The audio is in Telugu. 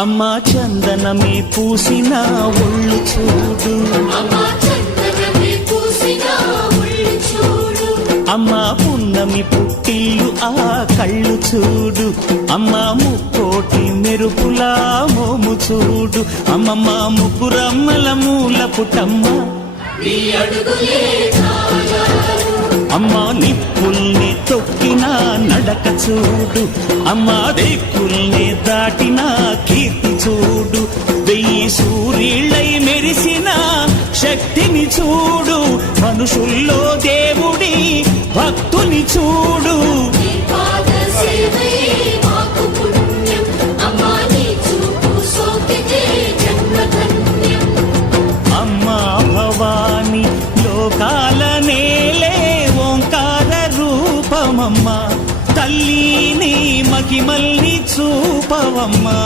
అమ్మా చందనమే పూసిన ఒళ్ళు చూడు, అమ్మా పున్నమి పుట్టిల్లు ఆ కళ్ళు చూడు, అమ్మా ముక్కోటి మెరుపులా మోము చూడు, అమ్మమ్మ ముగ్గురమ్మల మూల పుటమ్మ అమ్మా నిప్పుల్ని తొక్కిన నడక చూడు, అమ్మా దిక్కుల్ని దాటిన కీర్తి చూడు, 1000 సూర్యుళ్ళై మెరిసిన శక్తిని చూడు, మనుషుల్లో దేవుడి భక్తుని చూడు. అమ్మా భవాని లోకాల నేలే ఓంకార రూపమమ్మా, తల్లిని మహిమల్ని చూపవమ్మా.